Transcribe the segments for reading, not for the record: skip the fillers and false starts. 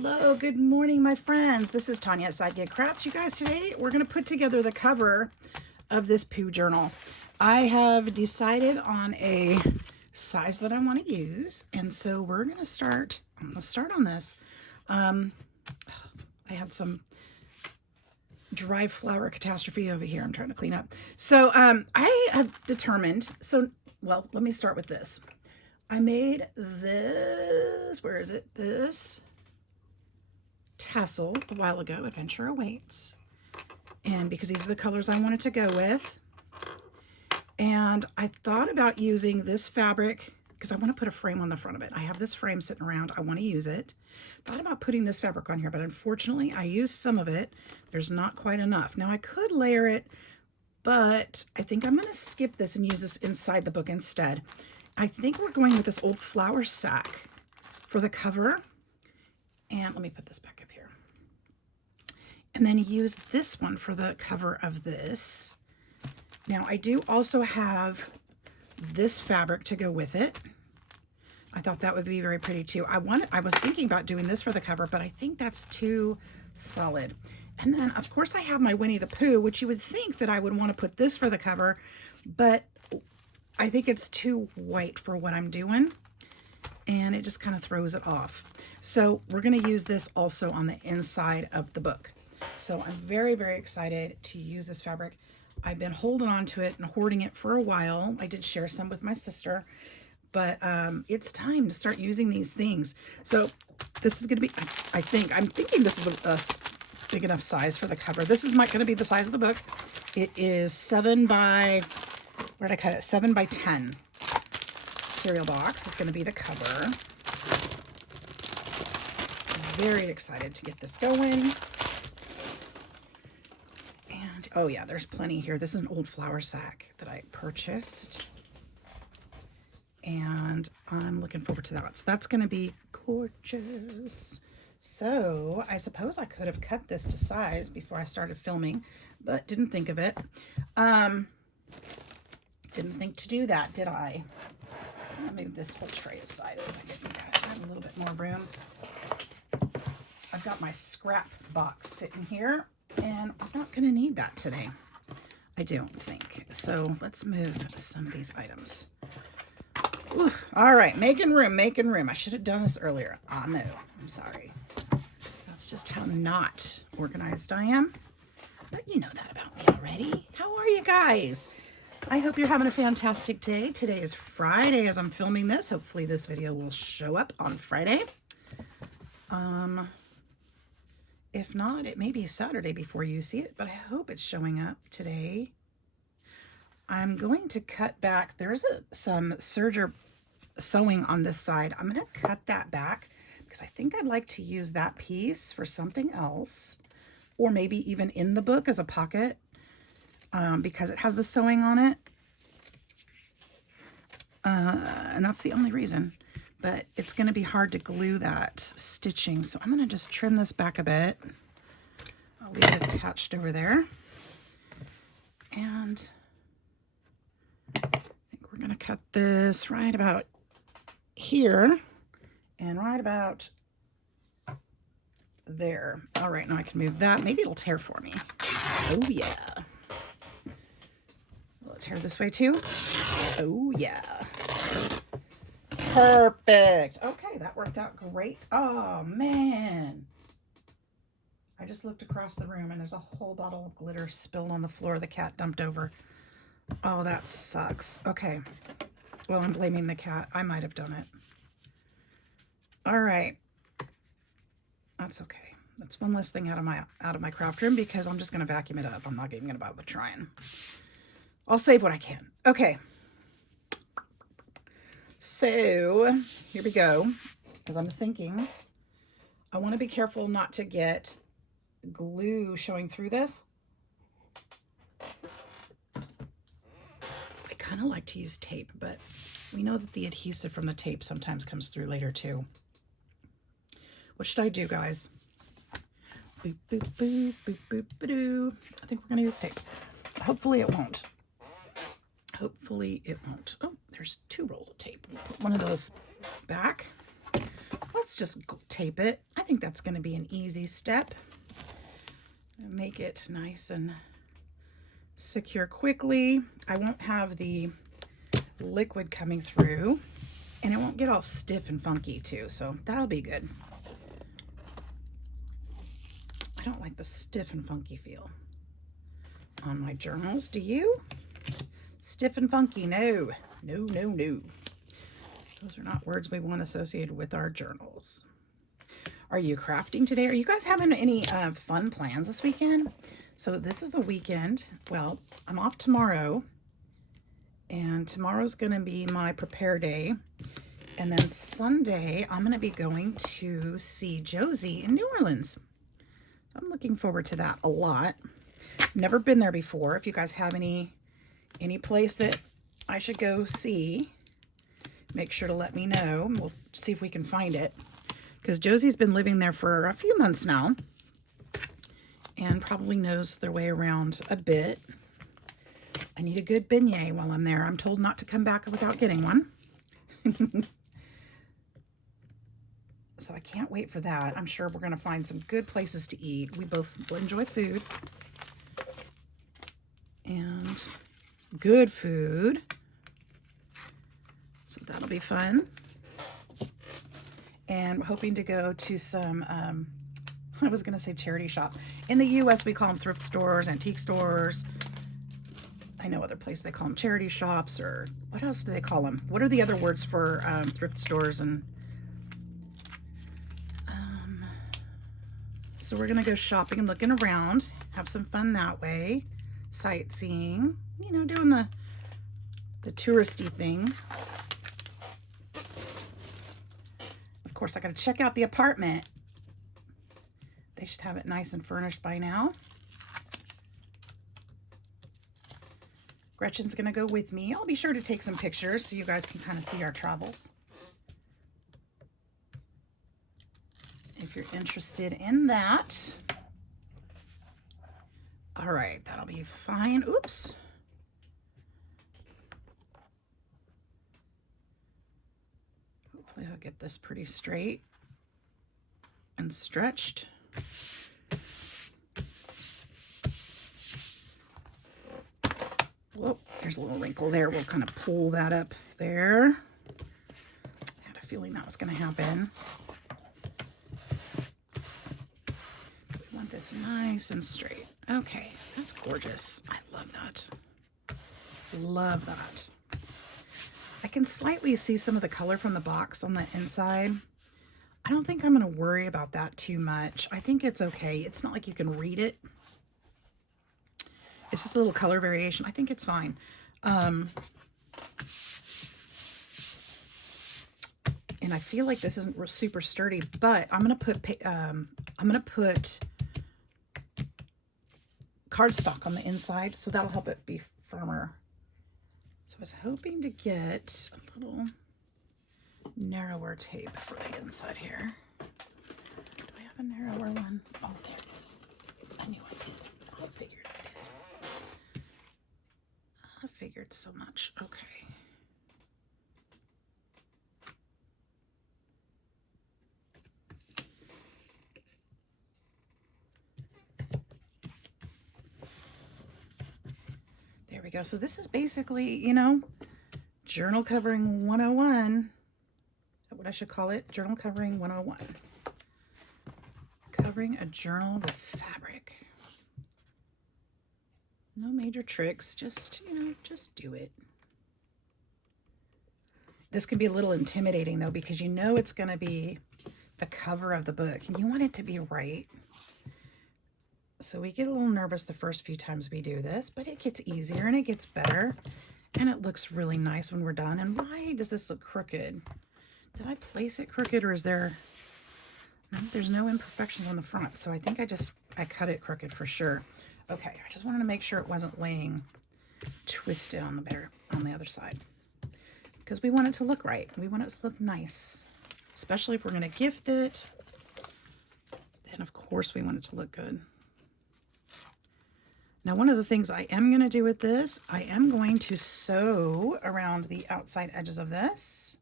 Hello, good morning, my friends. This is Tanya at Sidegigcrafts. You guys, today we're going to put together the cover of this POOH journal. I have decided on a size that I want to use, and so we're going to start. I'm going to start on this. I had some dry flower catastrophe over here. I'm trying to clean up. So I have determined. Well, let me start with this. I made this. Where is it? This tassel a while ago. Adventure Awaits. And because these are the colors I wanted to go with. And I thought about using this fabric because I want to put a frame on the front of it. I have this frame sitting around. I want to use it. Thought about putting this fabric on here, but unfortunately I used some of it. There's not quite enough. Now I could layer it, but I think I'm going to skip this and use this inside the book instead. I think we're going with this old flour sack for the cover. And let me put this back up here. And then use this one for the cover of this. Now I do also have this fabric to go with it. I thought that would be very pretty too. I was thinking about doing this for the cover, but I think that's too solid. And then of course I have my Winnie the Pooh, which you would think that I would want to put this for the cover, but I think it's too white for what I'm doing, and it just kind of throws it off. So we're going to use this also on the inside of the book. So I'm very, very excited to use this fabric. I've been holding on to it and hoarding it for a while. I did share some with my sister, but it's time to start using these things. So this is going to be, I'm thinking this is a big enough size for the cover. This is going to be the size of the book. It is 7 by, where did I cut it? 7 by 10. Cereal box is going to be the cover. Very excited to get this going. And oh yeah, there's plenty here. This is an old flour sack that I purchased, and I'm looking forward to that. So that's going to be gorgeous. So I suppose I could have cut this to size before I started filming, but didn't think of it. Didn't think to do that, did I? I'll move this whole tray aside a second, you guys. I have a little bit more room. I've got my scrap box sitting here, and I'm not going to need that today. I don't think. So let's move some of these items. Ooh, all right, making room, making room. I should have done this earlier. Ah, no, I'm sorry. That's just how not organized I am. But you know that about me already. How are you guys? I hope you're having a fantastic day. Today is Friday as I'm filming this. Hopefully this video will show up on Friday. If not, it may be Saturday before you see it, but I hope it's showing up today. I'm going to cut back. There's some serger sewing on this side. I'm going to cut that back because I think I'd like to use that piece for something else, or maybe even in the book as a pocket, because it has the sewing on it. And that's the only reason. But it's going to be hard to glue that stitching. So I'm going to just trim this back a bit. I'll leave it attached over there. And I think we're going to cut this right about here and right about there. All right, now I can move that. Maybe it'll tear for me. Oh, yeah. Will it tear this way too? Oh, yeah. Perfect. Okay, that worked out great. Oh, man. I just looked across the room and there's a whole bottle of glitter spilled on the floor the cat dumped over. Oh, that sucks. Okay. Well, I'm blaming the cat. I might have done it. All right. That's okay. That's one less thing out of my craft room because I'm just going to vacuum it up. I'm not even going to bother trying. I'll save what I can. Okay. So here we go. As I'm thinking, I want to be careful not to get glue showing through this. I kind of like to use tape, but we know that the adhesive from the tape sometimes comes through later too. What should I do, guys? Boop, boop, boop, boop, boop, boop. I think we're going to use tape. Hopefully it won't. Hopefully it won't. Oh, there's 2 rolls of tape. We'll put one of those back. Let's just tape it. I think that's going to be an easy step. Make it nice and secure quickly. I won't have the liquid coming through, and it won't get all stiff and funky too, so that'll be good. I don't like the stiff and funky feel on my journals. Do you? Stiff and funky, no. No, no, no. Those are not words we want associated with our journals. Are you crafting today? Are you guys having any fun plans this weekend? So this is the weekend. Well, I'm off tomorrow, and tomorrow's going to be my prepare day. And then Sunday, I'm going to be going to see Josie in New Orleans. So I'm looking forward to that a lot. Never been there before. If you guys have any place that I should go see, make sure to let me know. We'll see if we can find it. Because Josie's been living there for a few months now and probably knows their way around a bit. I need a good beignet while I'm there. I'm told not to come back without getting one. So I can't wait for that. I'm sure we're going to find some good places to eat. We both enjoy food. And good food. So that'll be fun. And we're hoping to go to some, I was going to say charity shop. In the U.S., we call them thrift stores, antique stores. I know other places they call them charity shops, or what else do they call them? What are the other words for thrift stores? And so we're going to go shopping and looking around, have some fun that way, sightseeing, you know, doing the touristy thing. Of course, I got to check out the apartment. They should have it nice and furnished by now. Gretchen's going to go with me. I'll be sure to take some pictures so you guys can kind of see our travels, if you're interested in that. All right, that'll be fine. Oops. Hopefully I'll get this pretty straight and stretched. Whoop, there's a little wrinkle there. We'll kind of pull that up there. I had a feeling that was going to happen. We want this nice and straight. Okay, that's gorgeous. I love that. Love that. I can slightly see some of the color from the box on the inside. I don't think I'm going to worry about that too much. I think it's okay. It's not like you can read it. It's just a little color variation. I think it's fine. And I feel like this isn't super sturdy, but I'm going to put cardstock on the inside, so that'll help it be firmer. So I was hoping to get a little narrower tape for the inside here. Do I have a narrower one? Oh, there it is. I knew I did. I figured I did. I figured so much. Okay. There we go. So this is basically, you know, journal covering 101. Is that what I should call it? Journal covering 101. Covering a journal with fabric. No major tricks. Just, you know, just do it. This can be a little intimidating though, because you know it's going to be the cover of the book and you want it to be right. So we get a little nervous the first few times we do this, but it gets easier and it gets better and it looks really nice when we're done. And why does this look crooked? Did I place it crooked, or is there, no, there's no imperfections on the front. So I think I cut it crooked for sure. Okay, I just wanted to make sure it wasn't laying twisted on the other side, because we want it to look right. We want it to look nice, especially if we're going to gift it. Then of course we want it to look good. Now, one of the things I am going to do with this, I am going to sew around the outside edges of this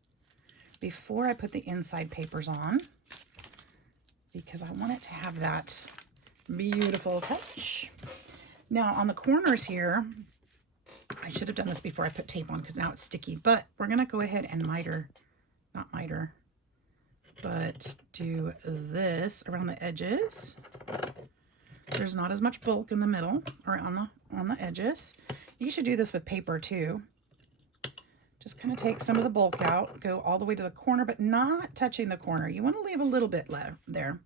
before I put the inside papers on. because I want it to have that beautiful touch. Now on the corners here, I should have done this before I put tape on because now it's sticky, but we're going to go ahead and but do this around the edges. There's not as much bulk in the middle or on the edges. You should do this with paper too. Just kind of take some of the bulk out, go all the way to the corner, but not touching the corner. You want to leave a little bit left there.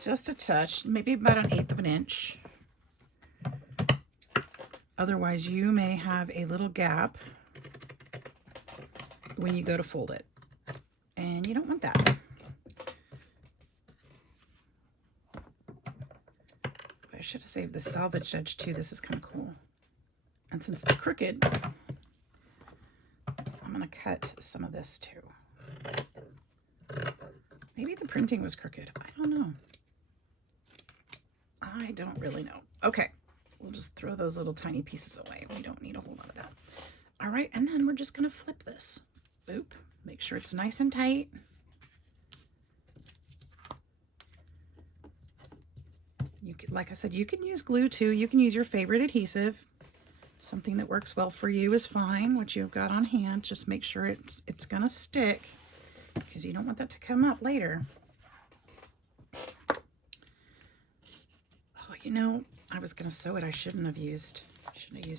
Just a touch, maybe about 1/8 of an inch. Otherwise, you may have a little gap when you go to fold it. And you don't want that. I should have saved the salvage edge too. This is kind of cool. And since it's crooked, I'm going to cut some of this too. Maybe the printing was crooked. I don't know. I don't really know. Okay, we'll just throw those little tiny pieces away. We don't need a whole lot of that. All right, and then we're just going to flip this. Boop. Make sure it's nice and tight. You can, like I said, you can use glue too. You can use your favorite adhesive. Something that works well for you is fine. What you've got on hand, just make sure it's going to stick because you don't want that to come up later. Oh, you know, I was going to sew it. I shouldn't have used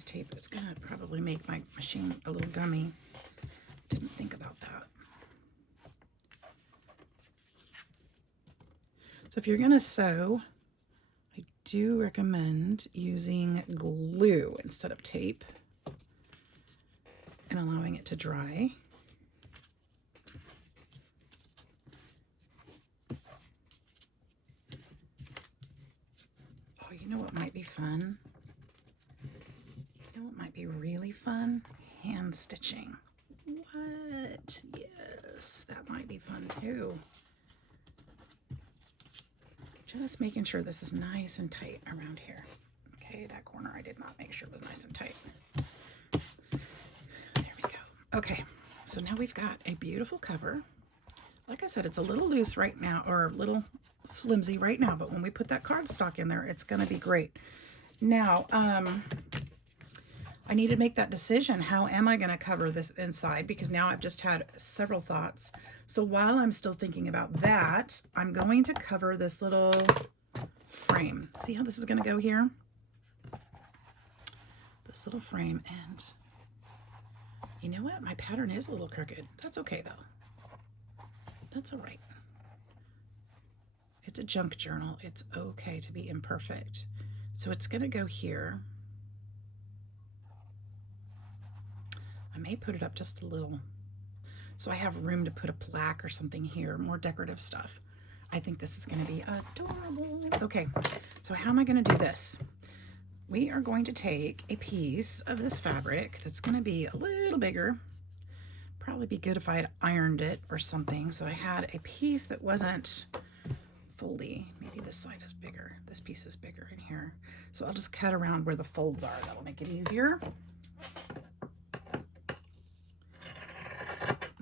tape. It's going to probably make my machine a little gummy. Didn't think about that. So if you're going to sew, I do recommend using glue instead of tape and allowing it to dry. Oh, you know what might be fun? You know what might be really fun? Hand stitching. What? Yes, that might be fun too. Just making sure this is nice and tight around here. Okay, that corner I did not make sure it was nice and tight. There we go. Okay, so now we've got a beautiful cover. Like I said, it's a little loose right now, or a little flimsy right now, but when we put that cardstock in there, it's going to be great. Now, I need to make that decision. How am I going to cover this inside? Because now I've just had several thoughts. So while I'm still thinking about that, I'm going to cover this little frame. See how this is going to go here? This little frame. And you know what? My pattern is a little crooked. That's okay though. That's all right. It's a junk journal. It's okay to be imperfect. So it's going to go here. I may put it up just a little, so I have room to put a plaque or something here, more decorative stuff. I think this is going to be adorable. Okay, so how am I going to do this? We are going to take a piece of this fabric that's going to be a little bigger. Probably be good if I had ironed it or something, so I had a piece that wasn't foldy. Maybe this side is bigger. This piece is bigger in here. So I'll just cut around where the folds are. That'll make it easier.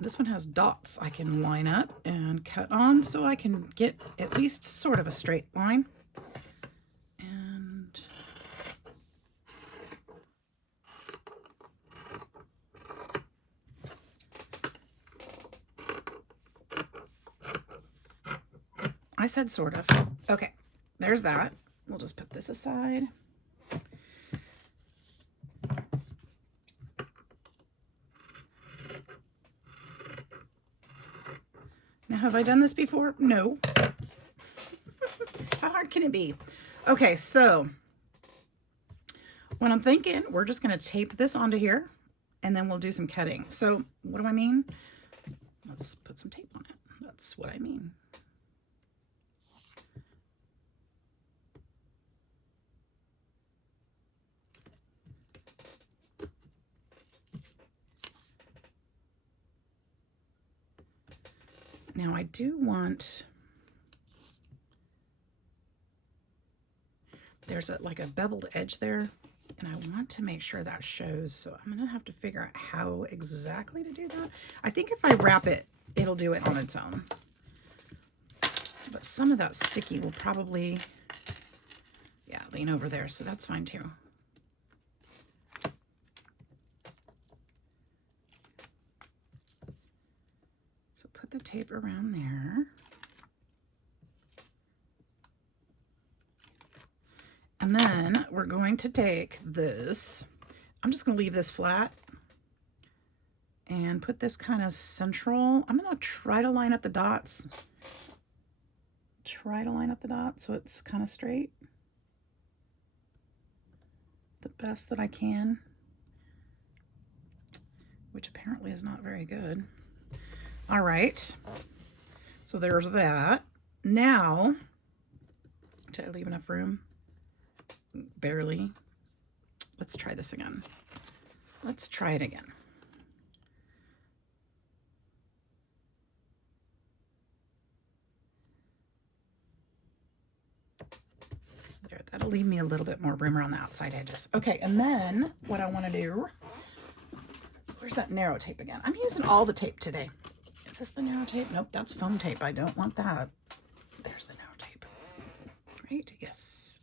This one has dots I can line up and cut on so I can get at least sort of a straight line. And I said sort of. Okay, there's that. We'll just put this aside. Now, have I done this before? No. How hard can it be? Okay, so what I'm thinking, we're just going to tape this onto here, and then we'll do some cutting. So what do I mean? Let's put some tape on it. That's what I mean. Now I do want, there's like a beveled edge there, and I want to make sure that shows. So I'm going to have to figure out how exactly to do that. I think if I wrap it, it'll do it on its own. But some of that sticky will probably, yeah, lean over there, so that's fine too. So put the tape around there. And then we're going to take this, I'm just going to leave this flat and put this kind of central. I'm going to try to line up the dots. Try to line up the dots so it's kind of straight. The best that I can, which apparently is not very good. All right, so there's that. Now, did I leave enough room? Barely. Let's try this again. Let's try it again. There, that'll leave me a little bit more room around the outside edges. Okay, and then what I want to do, where's that narrow tape again? I'm using all the tape today. Is this the narrow tape? Nope, that's foam tape. I don't want that. There's the narrow tape. Right? Yes.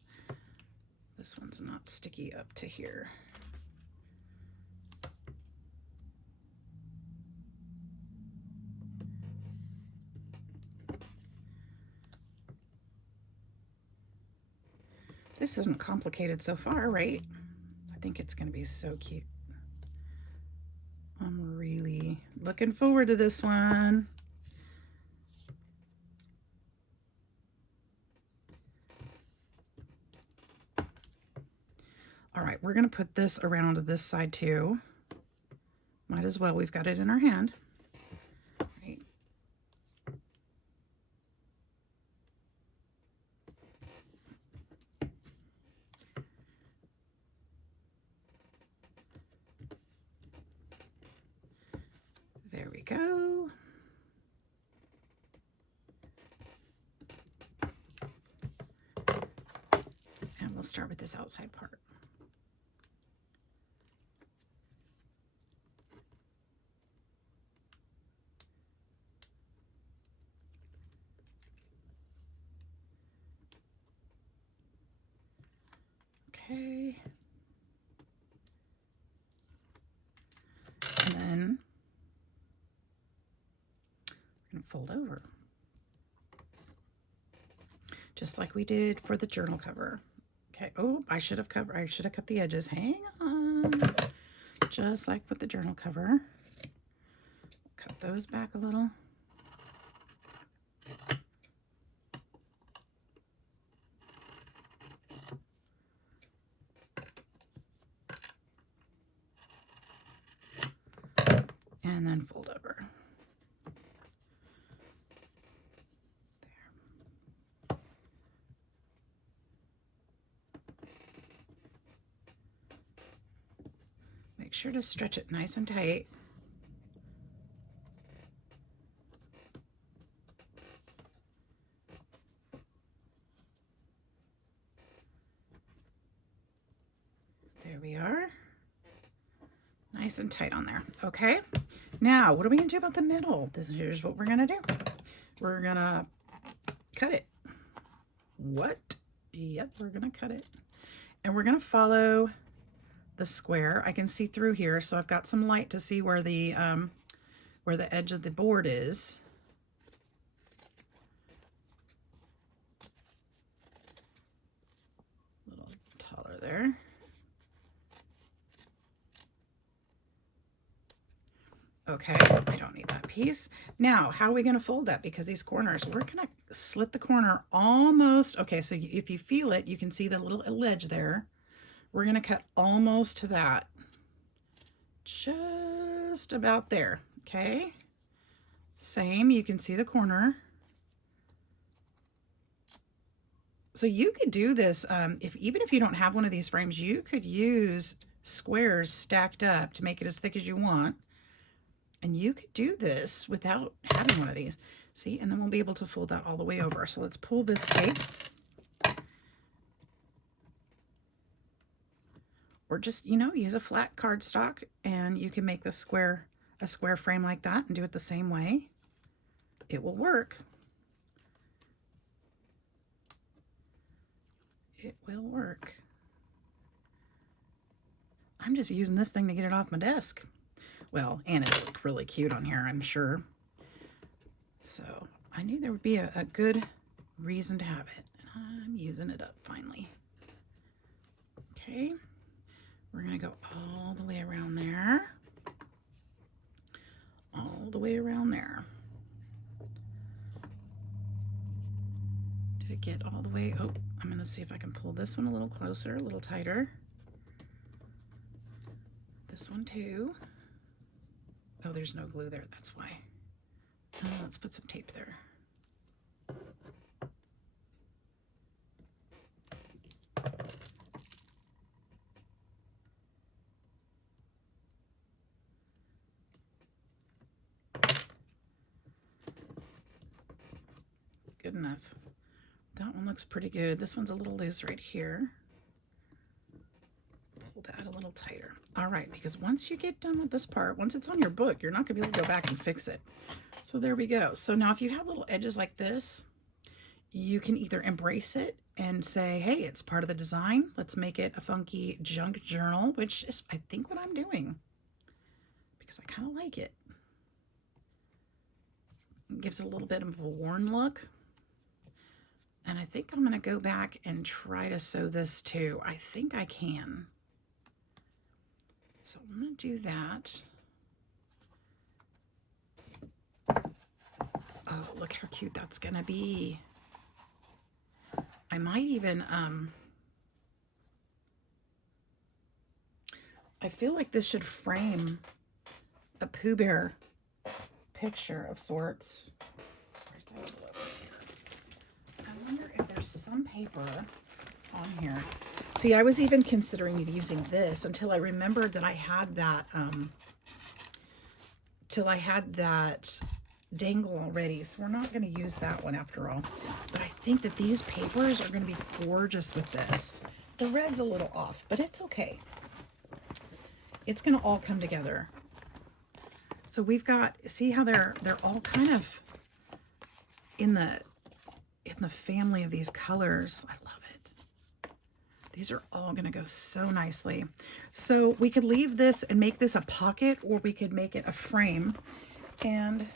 This one's not sticky up to here. This isn't complicated so far, right? I think it's going to be so cute. I'm really looking forward to this one. All right, we're going to put this around this side too. Might as well, we've got it in our hand. Right. There we go. And we'll start with this outside part. Okay. And then we're going to fold over. Just like we did for the journal cover. Okay. Oh, I should have cut the edges. Hang on. Just like with the journal cover. Cut those back a little. And then fold over. There. Make sure to stretch it nice and tight. There we are. Nice and tight on there. Okay. Now, what are we going to do about the middle? Here's what we're going to do. We're going to cut it. What? Yep, we're going to cut it. And we're going to follow the square. I can see through here, so I've got some light to see where the edge of the board is. A little taller there. Okay, I don't need that piece. Now, how are we going to fold that? Because these corners, we're going to slit the corner almost. Okay, so if you feel it, you can see the little ledge there. We're going to cut almost to that. Just about there, okay? Same, you can see the corner. So you could do this, even if you don't have one of these frames, you could use squares stacked up to make it as thick as you want. And you could do this without having one of these. See, and then we'll be able to fold that all the way over. So let's pull this tape. Or just, use a flat cardstock and you can make the a square frame like that and do it the same way. It will work. it will work. I'm just using this thing to get it off my desk. Well, and it'll look really cute on here, I'm sure. So I knew there would be a good reason to have it. And I'm using it up finally. Okay. We're going to go all the way around there. All the way around there. Did it get all the way? Oh, I'm going to see if I can pull this one a little closer, a little tighter. This one too. Oh, there's no glue there. That's why. Let's put some tape there. Good enough. That one looks pretty good. This one's a little loose right here. Pull that a little tighter. All right, because once you get done with this part, once it's on your book, you're not going to be able to go back and fix it. So there we go. So now if you have little edges like this, you can either embrace it and say, hey, it's part of the design. Let's make it a funky junk journal, which is, I think, what I'm doing, because I kind of like it. It gives it a little bit of a worn look. And I think I'm going to go back and try to sew this too. I think I can. So I'm going to do that. Oh, look how cute that's going to be. I might even, I feel like this should frame a Pooh Bear picture of sorts. Where's that envelope here? I wonder if there's some paper on here. See, I was even considering using this until I remembered that I had that, dangle already. So we're not going to use that one after all. But I think that these papers are going to be gorgeous with this. The red's a little off, but it's okay. It's going to all come together. So we've got, see how they're all kind of in the family of these colors. I love it. These are all going to go so nicely. So we could leave this and make this a pocket, or we could make it a frame. And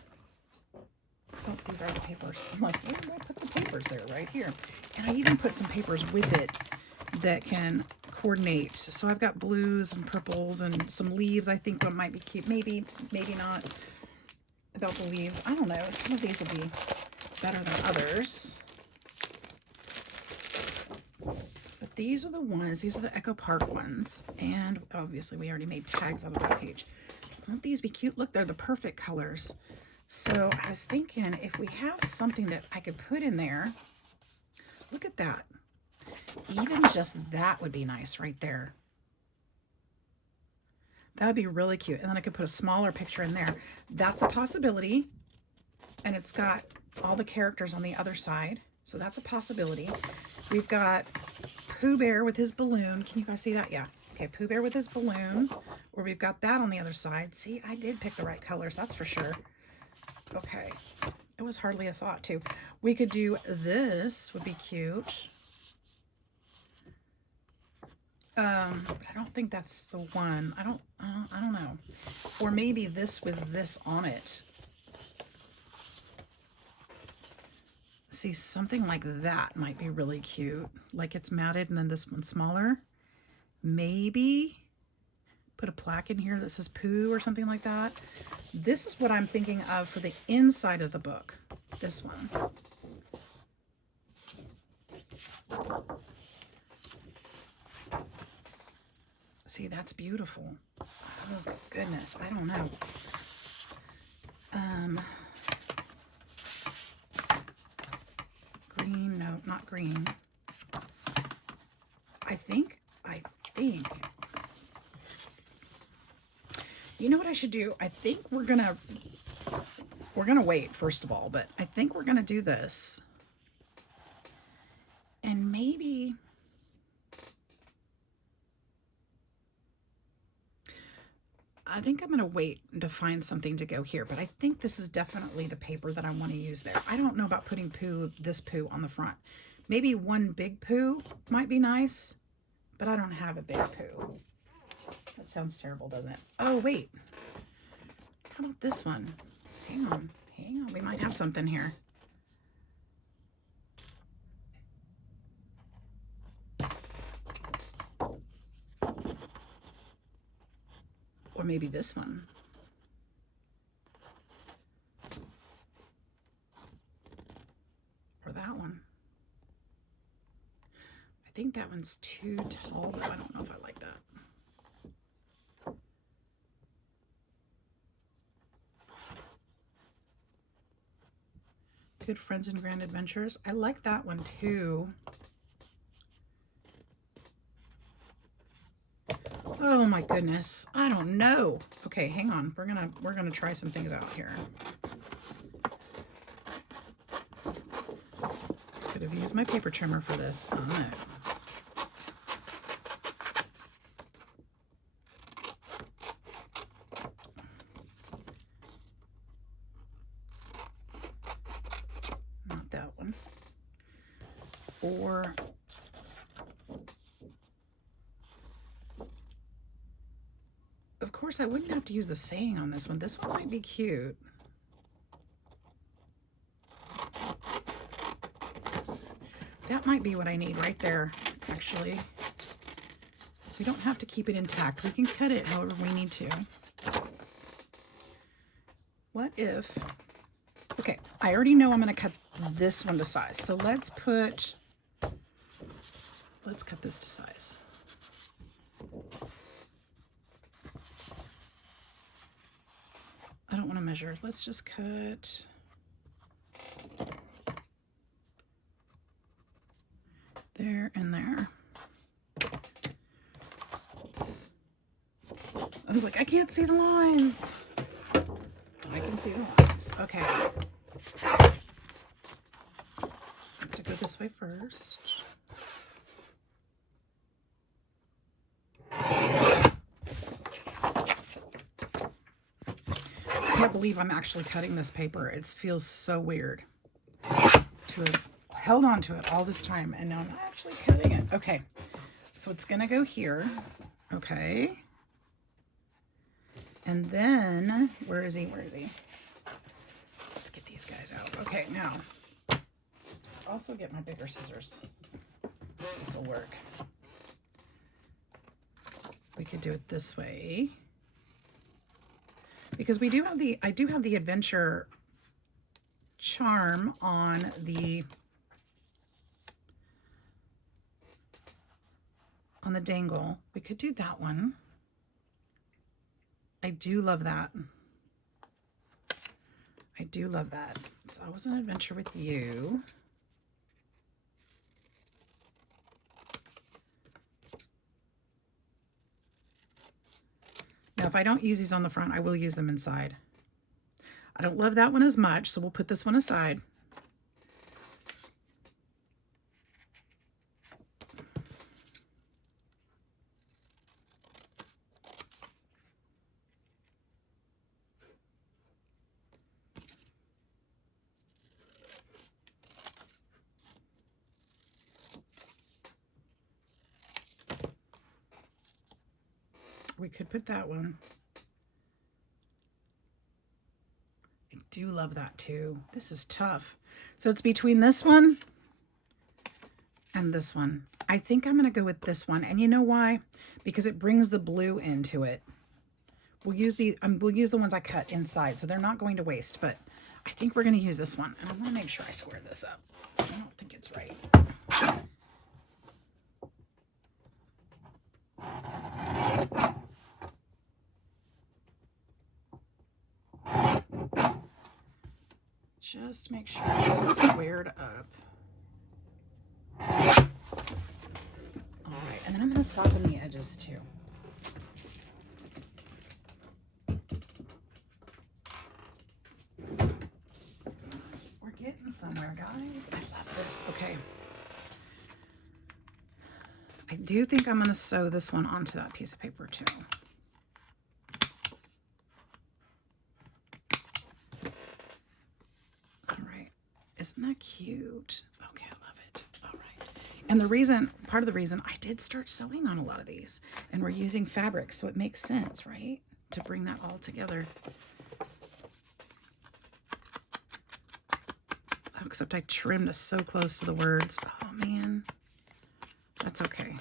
oh, these are the papers. I'm like, where did I put the papers? There, right here. And I even put some papers with it that can coordinate. So I've got blues and purples and some leaves. I think that might be cute. Maybe not about the leaves. I don't know. Some of these will be better than others. But these are the ones. These are the Echo Park ones. And obviously we already made tags out of that page. Won't these be cute? Look, they're the perfect colors. So I was thinking if we have something that I could put in there, look at that. Even just that would be nice right there. That would be really cute. And then I could put a smaller picture in there. That's a possibility. And it's got all the characters on the other side. So that's a possibility. We've got Pooh Bear with his balloon. Can you guys see that? Yeah. Okay, Pooh Bear with his balloon. Or we've got that on the other side. See, I did pick the right colors, that's for sure. Okay, it was hardly a thought too. We could do this, would be cute. But I don't think that's the one. I don't know. Or maybe this with this on it. See, something like that might be really cute. Like it's matted and then this one's smaller. Maybe put a plaque in here that says Pooh or something like that. This is what I'm thinking of for the inside of the book. This one. See, that's beautiful. Oh, goodness. I don't know. Green. No, not green. I think. You know what I should do? I think we're gonna wait, first of all, but I think we're gonna do this. And maybe I think I'm gonna wait to find something to go here, but I think this is definitely the paper that I want to use there. I don't know about putting this Pooh on the front. Maybe one big poo might be nice, but I don't have a big poo. That sounds terrible, doesn't it? Oh, wait. How about this one? Hang on. Hang on. We might have something here. Or maybe this one. Or that one. I think that one's too tall, though. I don't know if I like that. Good Friends and Grand Adventures. I like that one too. Oh my goodness. I don't know. Okay, hang on. We're gonna try some things out here. Could have used my paper trimmer for this. Oh no. Not that one. Or of course I wouldn't have to use the saying on this one. This one might be cute. That might be what I need right there, actually. We don't have to keep it intact. We can cut it however we need to. What if... Okay, I already know I'm going to cut this one to size. So let's cut this to size. I don't want to measure. Let's just cut... there and there. I was like, I can't see the lines. I can see the lines. Okay. I have to go this way first. I can't believe I'm actually cutting this paper. It feels so weird to have held on to it all this time and now I'm actually cutting it. Okay, so it's gonna go here. Okay, and then where is he? Let's get these guys out. Okay, now let's also get my bigger scissors. This will work. We could do it this way because we do have I do have the adventure charm on the dangle. We could do that one. I do love that. I do love that. It's always an adventure with you. Now, if I don't use these on the front, I will use them inside. I don't love that one as much, so we'll put this one aside. We could put that one. I do love that too. This is tough. So it's between this one and this one. I think I'm going to go with this one. And you know why? Because it brings the blue into it. We'll use the ones I cut inside, so they're not going to waste, but I think we're going to use this one. And I want to make sure I square this up. I don't think it's right. Just make sure it's squared up. All right, and then I'm going to soften the edges too. We're getting somewhere, guys. I love this. Okay. I do think I'm going to sew this one onto that piece of paper too. Isn't that cute? Okay, I love it. All right. And the reason, part of the reason I did start sewing on a lot of these, and we're using fabric, so it makes sense, right? To bring that all together. Oh, except I trimmed us so close to the words. Oh man, that's okay.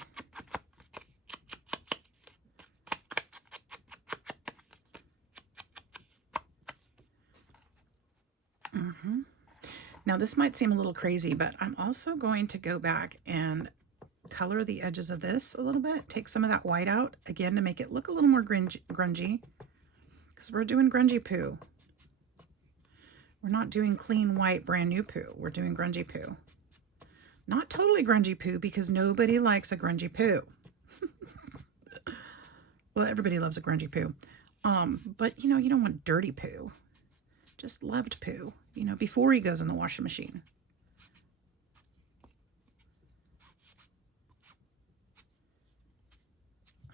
Now this might seem a little crazy, but I'm also going to go back and color the edges of this a little bit. Take some of that white out, again, to make it look a little more grungy. Because we're doing grungy poo. We're not doing clean white brand new poo. We're doing grungy poo. Not totally grungy poo, because nobody likes a grungy poo. Well, everybody loves a grungy poo. But you know, you don't want dirty poo. Just loved poo, you know, before he goes in the washing machine.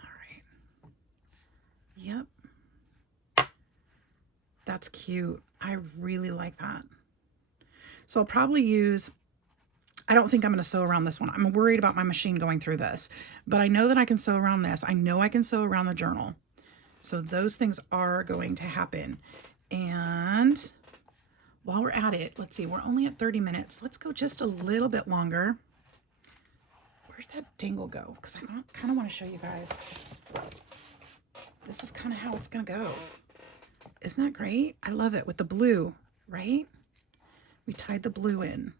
All right. Yep. That's cute. I really like that. So I'll probably use, I don't think I'm going to sew around this one. I'm worried about my machine going through this, but I know that I can sew around this. I know I can sew around the journal. So those things are going to happen. And while we're at it, let's see, we're only at 30 minutes. Let's go just a little bit longer. Where'd that dangle go? Because I kind of want to show you guys. This is kind of how it's going to go. Isn't that great? I love it with the blue, right? We tied the blue in.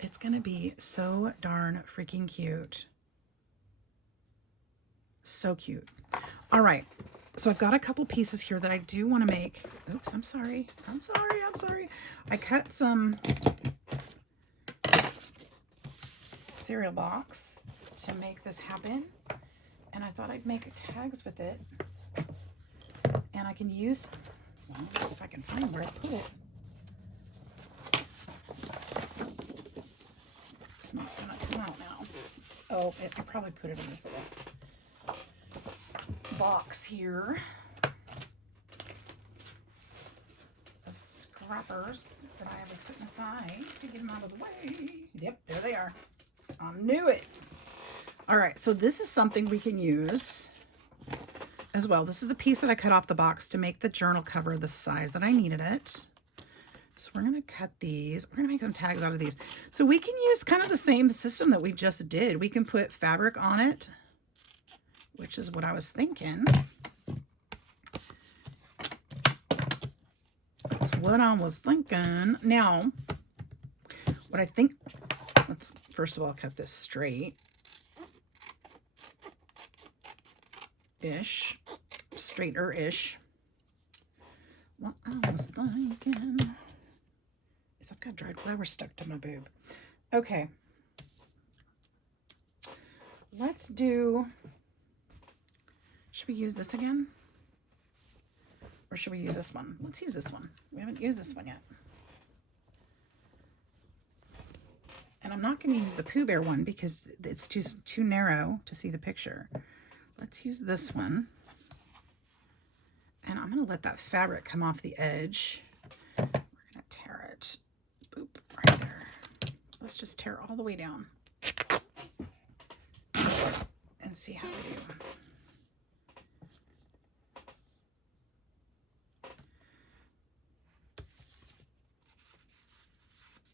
It's going to be so darn freaking cute. So cute. All right. So I've got a couple pieces here that I do want to make. Oops, I'm sorry. I'm sorry. I cut some cereal box to make this happen. And I thought I'd make tags with it. And I can use, well, if I can find where I put it. It's not going to come out now. Oh, I probably put it in this little box here of scrappers that I was putting aside to get them out of the way. Yep, there they are. I knew it. All right, so this is something we can use as well. This is the piece that I cut off the box to make the journal cover the size that I needed it. So we're going to cut these. We're going to make some tags out of these. So we can use kind of the same system that we just did. We can put fabric on it, which is what I was thinking. That's what I was thinking. Now, what I think, let's first of all cut this straight-ish. Straighter-ish. What I was thinking is I've got dried flowers stuck to my boob. Okay. Let's do, should we use this again? Or should we use this one? Let's use this one. We haven't used this one yet. And I'm not going to use the Pooh Bear one because it's too narrow to see the picture. Let's use this one. And I'm going to let that fabric come off the edge. We're going to tear it. Boop, right there. Let's just tear all the way down. And see how we do.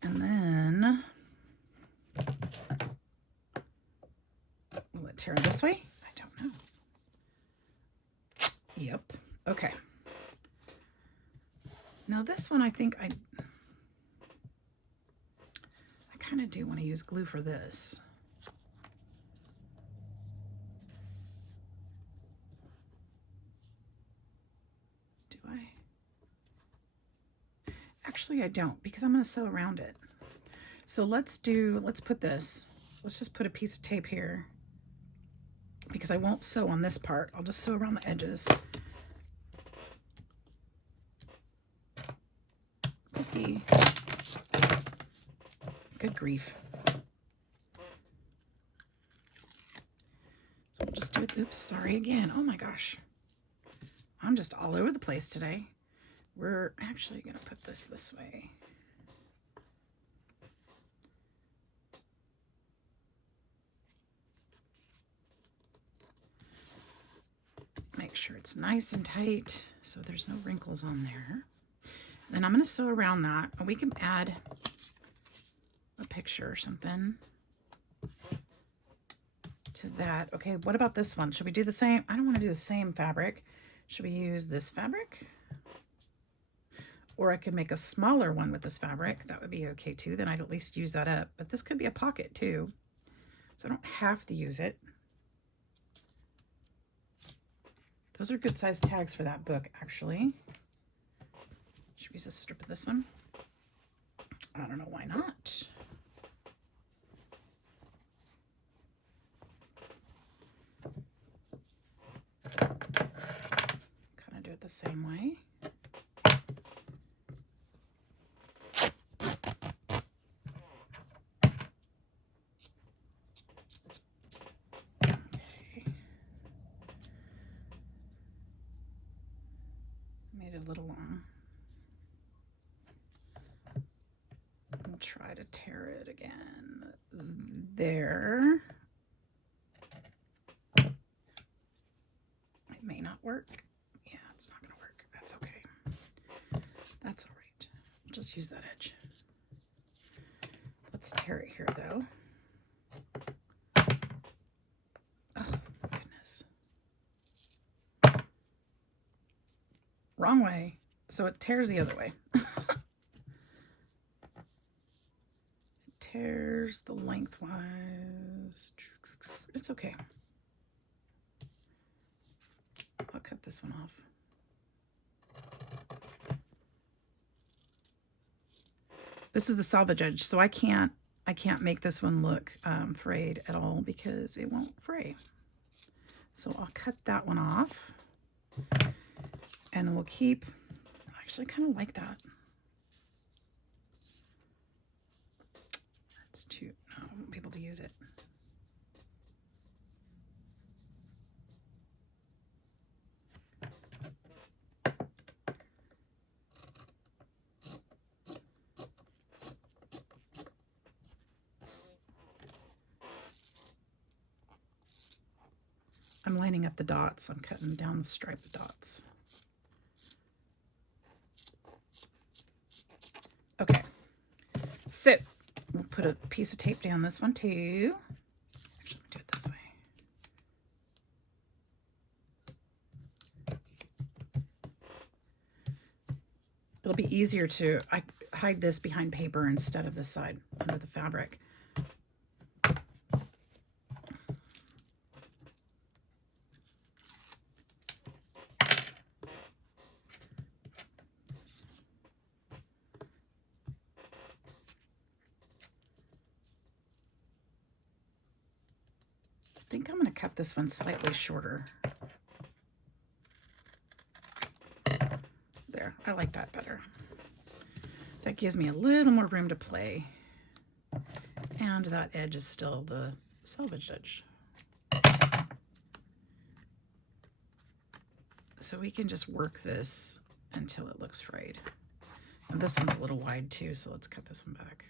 And then will it tear this way? I don't know. Yep. Okay. Now this one, I think I kind of do want to use glue for this. Do I? Actually, I don't, because I'm going to sew around it. So let's put this. Let's just put a piece of tape here because I won't sew on this part. I'll just sew around the edges. Cookie. Good grief. So we'll just do it. Oops, sorry again. Oh my gosh. I'm just all over the place today. We're actually going to put this way. sure it's nice and tight so there's no wrinkles on there. Then I'm going to sew around that. And we can add a picture or something to that. Okay, what about this one? Should we do the same? I don't want to do the same fabric. Should we use this fabric? Or I could make a smaller one with this fabric. That would be okay too. Then I'd at least use that up. But this could be a pocket too. So I don't have to use it. Those are good sized tags for that book, actually. Should we use a strip of this one? I don't know, why not? Kind of do it the same way. Made it a little long. I'll try to tear it again. There. It may not work. Yeah, it's not going to work. That's okay. That's all right. I'll just use that edge. Let's tear it here, though. Oh, goodness. Wrong way. So it tears the other way. It tears the lengthwise. It's okay. I'll cut this one off. This is the salvage edge, so I can't make this one look frayed at all because it won't fray. So I'll cut that one off. And then we'll keep, I actually kind of like that. That's too, no, I won't be able to use it. I'm lining up the dots. I'm cutting down the stripe of dots. Okay, so we'll put a piece of tape down this one too. Actually, do it this way. It'll be easier to hide this behind paper instead of this side under the fabric. I think I'm going to cut this one slightly shorter. There, I like that better. That gives me a little more room to play. And that edge is still the salvaged edge. So we can just work this until it looks frayed. And this one's a little wide too, so let's cut this one back.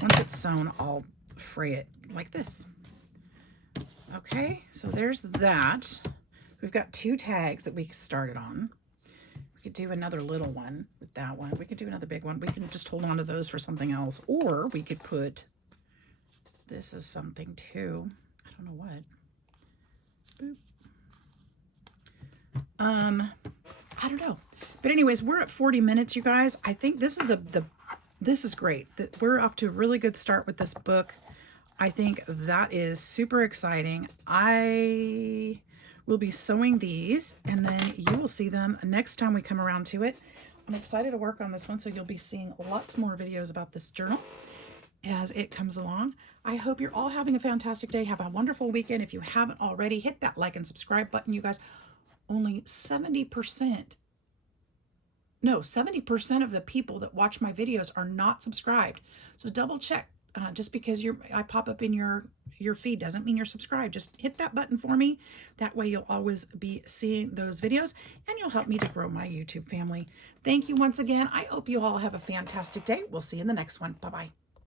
Once it's sewn, I'll fray it like this. Okay, so there's that. We've got 2 tags that we started on. We could do another little one with that one. We could do another big one. We can just hold on to those for something else. Or we could put this as something too. I don't know what. Boop. I don't know. But anyways, we're at 40 minutes, you guys. I think this is this is great. That we're off to a really good start with this book. I think that is super exciting. I will be sewing these and then you will see them next time we come around to it. I'm excited to work on this one, so you'll be seeing lots more videos about this journal as it comes along. I hope you're all having a fantastic day. Have a wonderful weekend. If you haven't already, hit that like and subscribe button, you guys. Only 70% of the people that watch my videos are not subscribed. So double check. Just because I pop up in your feed doesn't mean you're subscribed. Just hit that button for me. That way you'll always be seeing those videos and you'll help me to grow my YouTube family. Thank you once again. I hope you all have a fantastic day. We'll see you in the next one. Bye-bye.